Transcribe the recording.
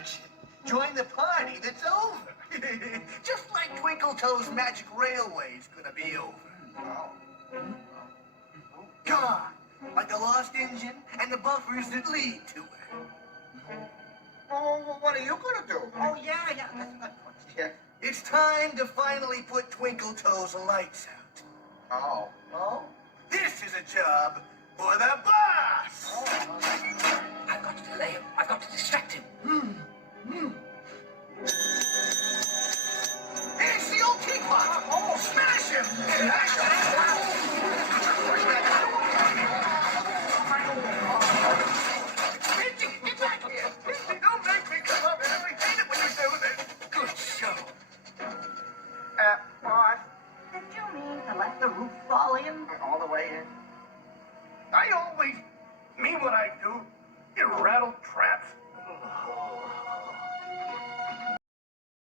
imagine? Join the party that's over. Just like Twinkle Toes Magic Railway's gonna be over. Gone. Like the lost engine and the buffers that lead to it. Oh, what are you gonna do? Oh, yeah, that's good. Yeah. It's time to finally put Twinkle Toes lights out. Oh? This is a job for the boss! I've got to delay him. I've got to distract him. It's the old teapot! Oh, smash him! Minty, get back here! Minty, don't make me come up and I hate it when you do this! Good show. Boss, Did you mean to let the roof fall in? all the way in. I always mean what I do.